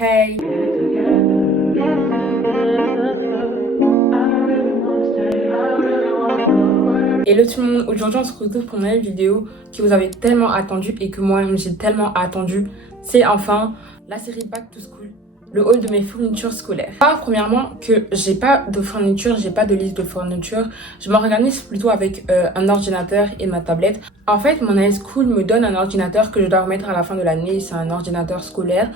Hey! Hello tout le monde, aujourd'hui on se retrouve pour une nouvelle vidéo que vous avez tellement attendu et que moi-même j'ai tellement attendu. C'est enfin la série Back to School, le haul de mes fournitures scolaires. Premièrement que j'ai pas de fourniture, j'ai pas de liste de fournitures. Je m'organise plutôt avec un ordinateur et ma tablette. En fait, mon high school me donne un ordinateur que je dois remettre à la fin de l'année. C'est un ordinateur scolaire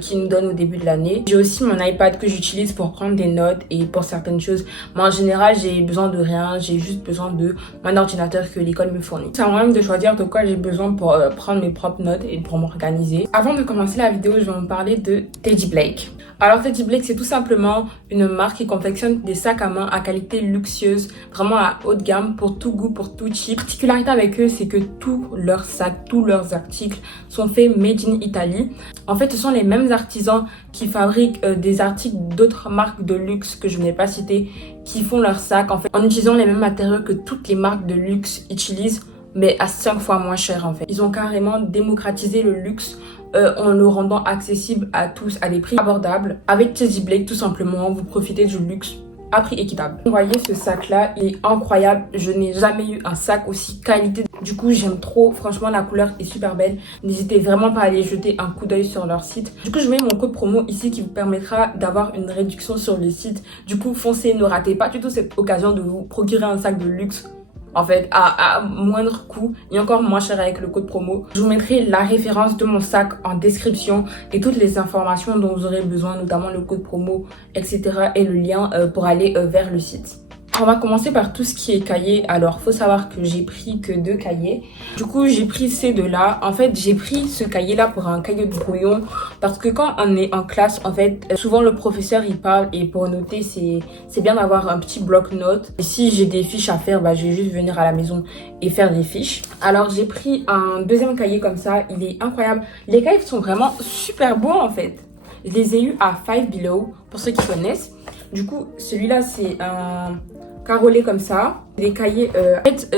qui nous donne au début de l'année. J'ai aussi mon iPad que j'utilise pour prendre des notes et pour certaines choses. Moi, en général, j'ai besoin de rien. J'ai juste besoin de mon ordinateur que l'école me fournit. C'est à moi-même de choisir de quoi j'ai besoin pour prendre mes propres notes et pour m'organiser. Avant de commencer la vidéo, je vais vous parler de Teddy Blake. Alors Teddy Blake, c'est tout simplement une marque qui confectionne des sacs à main à qualité luxueuse, vraiment à haut de gamme, pour tout goût, pour tout type. La particularité avec eux, c'est que tous leurs sacs, tous leurs articles sont faits made in Italy. En fait, ce sont les mêmes artisans qui fabriquent des articles d'autres marques de luxe que je n'ai pas citées, qui font leurs sacs en fait en utilisant les mêmes matériaux que toutes les marques de luxe utilisent, mais à 5 fois moins cher en fait. Ils ont carrément démocratisé le luxe en le rendant accessible à tous à des prix abordables. Avec Teddy Blake, tout simplement, vous profitez du luxe à prix équitable. Vous voyez ce sac là, il est incroyable. Je n'ai jamais eu un sac aussi qualité. Du coup, j'aime trop. Franchement, la couleur est super belle. N'hésitez vraiment pas à aller jeter un coup d'œil sur leur site. Du coup, je mets mon code promo ici qui vous permettra d'avoir une réduction sur le site. Du coup, foncez, ne ratez pas du tout cette occasion de vous procurer un sac de luxe. En fait, à moindre coût et encore moins cher avec le code promo. Je vous mettrai la référence de mon sac en description et toutes les informations dont vous aurez besoin, notamment le code promo, etc. et le lien pour aller vers le site. On va commencer par tout ce qui est cahier. Alors, faut savoir que j'ai pris que 2 cahiers. Du coup, j'ai pris ces 2-là. En fait, j'ai pris ce cahier-là pour un cahier de brouillon. Parce que quand on est en classe, en fait, souvent le professeur, il parle. Et pour noter, c'est bien d'avoir un petit bloc-notes. Et si j'ai des fiches à faire, bah, je vais juste venir à la maison et faire des fiches. Alors, j'ai pris un deuxième cahier comme ça. Il est incroyable. Les cahiers sont vraiment super beaux, en fait. Je les ai eus à Five Below, pour ceux qui connaissent. Du coup, celui-là, c'est un carrelé comme ça. Les cahiers, en fait,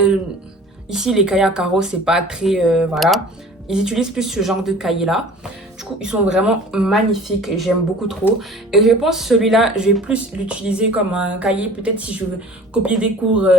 ici, les cahiers à carreaux, c'est pas très, voilà. Ils utilisent plus ce genre de cahiers-là. Du coup, ils sont vraiment magnifiques. J'aime beaucoup trop. Et je pense que celui-là, je vais plus l'utiliser comme un cahier. Peut-être si je veux copier des cours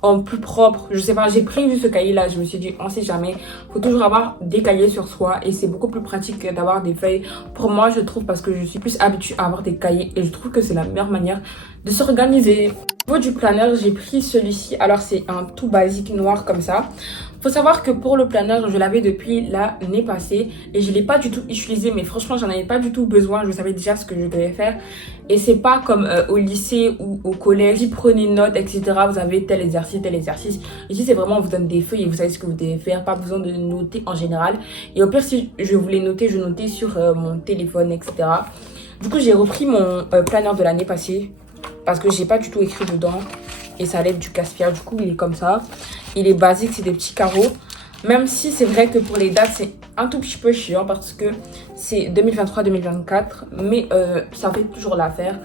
en plus propre. Je sais pas, j'ai pris juste ce cahier-là. Je me suis dit, on sait jamais. Faut toujours avoir des cahiers sur soi. Et c'est beaucoup plus pratique d'avoir des feuilles. Pour moi, je trouve, parce que je suis plus habituée à avoir des cahiers. Et je trouve que c'est la meilleure manière de s'organiser. Au niveau du planeur, j'ai pris celui-ci. Alors, c'est un tout basique noir comme ça. Faut savoir que pour le planeur, je l'avais depuis l'année passée et je l'ai pas du tout utilisé, mais franchement, j'en avais pas du tout besoin. Je savais déjà ce que je devais faire. Et c'est pas comme au lycée ou au collège. Si prenez note, etc., vous avez tel exercice, tel exercice. Ici, c'est vraiment, on vous donne des feuilles et vous savez ce que vous devez faire. Pas besoin de noter en général. Et au pire, si je voulais noter, je notais sur mon téléphone, etc. Du coup, j'ai repris mon planeur de l'année passée parce que j'ai pas du tout écrit dedans. Et ça allait être du casse-pierre. Du coup, il est comme ça. Il est basique, c'est des petits carreaux. Même si c'est vrai que pour les dates, c'est un tout petit peu chiant parce que c'est 2023-2024. Mais ça fait toujours l'affaire.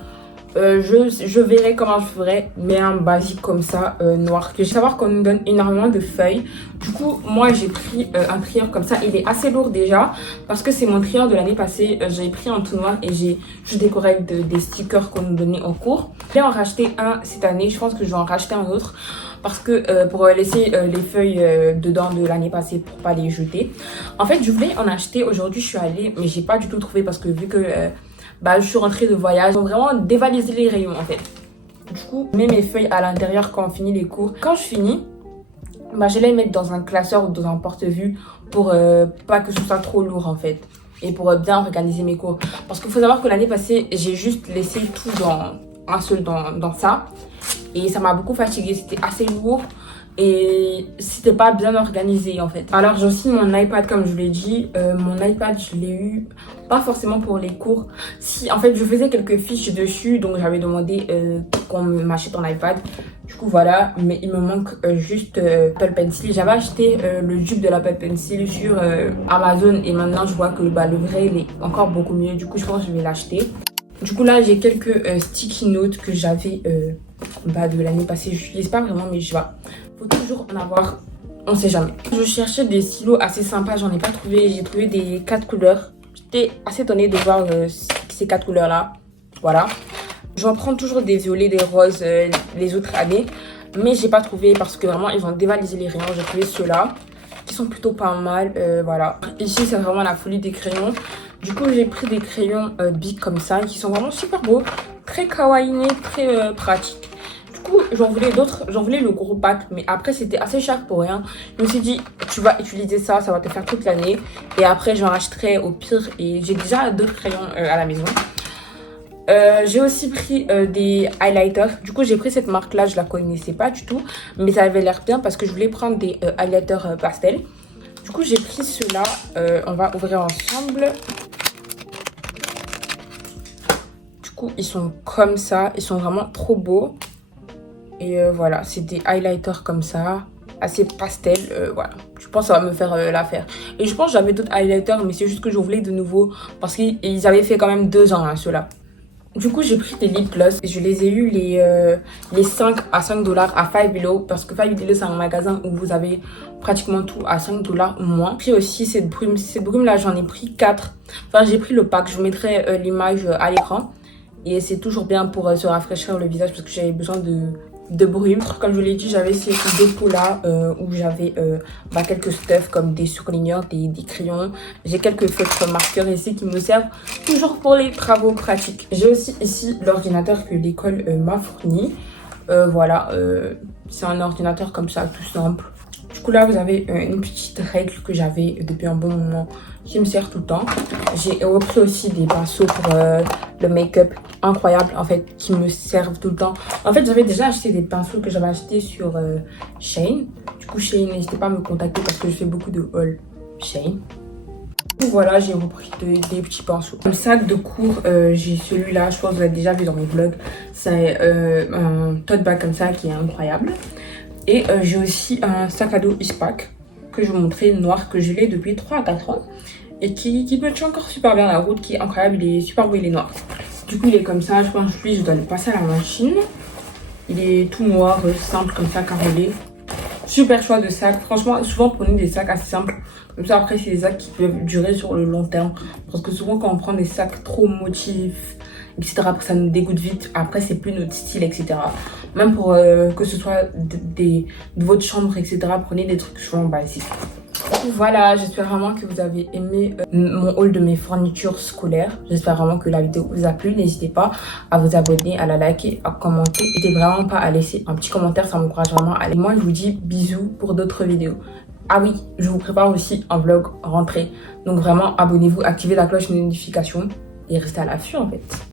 Je verrai comment je ferai, mais un basique comme ça, noir. Que je sais savoir qu'on nous donne énormément de feuilles. Du coup, moi, j'ai pris un trieur comme ça. Il est assez lourd déjà, parce que c'est mon trieur de l'année passée. J'ai pris un tout noir et j'ai juste décoré avec des stickers qu'on nous donnait en cours. Je vais en racheter un cette année. Je pense que je vais en racheter un autre. Parce que pour laisser les feuilles dedans de l'année passée pour pas les jeter. En fait, je voulais en acheter. Aujourd'hui, je suis allée, mais j'ai pas du tout trouvé parce que vu que... je suis rentrée de voyage. Ils ont vraiment dévalisé les rayons en fait. Du coup, je mets mes feuilles à l'intérieur quand on finit les cours. Quand je finis, je les mettre dans un classeur ou dans un porte-vue pour pas que ce soit trop lourd en fait. Et pour bien organiser mes cours. Parce qu'il faut savoir que l'année passée, j'ai juste laissé tout dans ça. Et ça m'a beaucoup fatiguée. C'était assez lourd. Et c'était pas bien organisé en fait. Alors j'ai aussi mon iPad comme je vous l'ai dit. Mon iPad je l'ai eu pas forcément pour les cours. Si en fait je faisais quelques fiches dessus. Donc j'avais demandé qu'on m'achète un iPad. Du coup voilà. Mais il me manque juste Apple Pencil. J'avais acheté le dupe de l'Apple Pencil sur Amazon. Et maintenant je vois que le vrai il est encore beaucoup mieux. Du coup je pense que je vais l'acheter. Du coup là j'ai quelques sticky notes que j'avais de l'année passée. Je n'utilise pas vraiment mais je vois. Faut toujours en avoir, on sait jamais. Je cherchais des stylos assez sympas, j'en ai pas trouvé. J'ai trouvé des 4 couleurs. J'étais assez étonnée de voir ces 4 couleurs-là. Voilà. Je vais en prendre toujours des violets, des roses les autres années. Mais j'ai pas trouvé parce que vraiment, ils ont dévalisé les rayons. J'ai trouvé ceux-là qui sont plutôt pas mal. Voilà. Ici, c'est vraiment la folie des crayons. Du coup, j'ai pris des crayons Bic comme ça qui sont vraiment super beaux. Très kawaii, très pratiques. Du coup, j'en voulais d'autres. J'en voulais le gros pack. Mais après, c'était assez cher pour rien. Je me suis dit, tu vas utiliser ça. Ça va te faire toute l'année. Et après, j'en rachèterai au pire. Et j'ai déjà 2 crayons à la maison. J'ai aussi pris des highlighters. Du coup, j'ai pris cette marque-là. Je la connaissais pas du tout. Mais ça avait l'air bien parce que je voulais prendre des highlighters pastel. Du coup, j'ai pris ceux-là. On va ouvrir ensemble. Du coup, ils sont comme ça. Ils sont vraiment trop beaux. Et voilà, c'est des highlighters comme ça. Assez pastel. Voilà. Je pense que ça va me faire l'affaire. Et je pense que j'avais d'autres highlighters. Mais c'est juste que je voulais de nouveau. Parce qu'ils avaient fait quand même 2 ans, hein, ceux-là. Du coup, j'ai pris des lip gloss. Je les ai eu les 5 à 5 $, à Five Below. Parce que Five Below, c'est un magasin où vous avez pratiquement tout à 5 $ ou moins. J'ai pris aussi cette brume. Cette brume-là, j'en ai pris 4. Enfin, j'ai pris le pack. Je vous mettrai l'image à l'écran. Et c'est toujours bien pour se rafraîchir le visage parce que j'avais besoin de brume. Comme je vous l'ai dit, j'avais ces 2 pots-là où j'avais quelques stuffs comme des surligneurs, des crayons. J'ai quelques feutres marqueurs ici qui me servent toujours pour les travaux pratiques. J'ai aussi ici l'ordinateur que l'école m'a fourni. Voilà, c'est un ordinateur comme ça, tout simple. Du coup là, vous avez une petite règle que j'avais depuis un bon moment qui me sert tout le temps. J'ai repris aussi des pinceaux pour le make-up incroyable en fait qui me servent tout le temps. En fait, j'avais déjà acheté des pinceaux que j'avais achetés sur Shein. Du coup, Shein, n'hésitez pas à me contacter parce que je fais beaucoup de haul Shein. Donc voilà, j'ai repris des petits pinceaux. Comme sac de cours, j'ai celui-là, je pense que vous l'avez déjà vu dans mes vlogs. C'est un tote bag comme ça qui est incroyable. Et j'ai aussi un sac à dos Eastpak que je vous montrais, noir, que je l'ai depuis 3 à 4 ans. Et qui me tient encore super bien la route, qui est incroyable, il est super beau, il est noir. Du coup, il est comme ça, je pense que lui, je dois le passer à la machine. Il est tout noir, simple, comme ça, carrelé. Super choix de sac. Franchement, souvent, prenez des sacs assez simples. Comme ça, après, c'est des sacs qui peuvent durer sur le long terme. Parce que souvent, quand on prend des sacs trop motifs, etc., après, ça nous dégoûte vite. Après, c'est plus notre style, etc. Même pour que ce soit de votre chambre, etc., prenez des trucs souvent basiques. Voilà, j'espère vraiment que vous avez aimé mon haul de mes fournitures scolaires. J'espère vraiment que la vidéo vous a plu. N'hésitez pas à vous abonner, à la liker, à commenter. N'hésitez vraiment pas à laisser un petit commentaire, ça m'encourage vraiment à aller. Moi, je vous dis bisous pour d'autres vidéos. Ah oui, je vous prépare aussi un vlog rentrée. Donc vraiment, abonnez-vous, activez la cloche de notification et restez à l'affût en fait.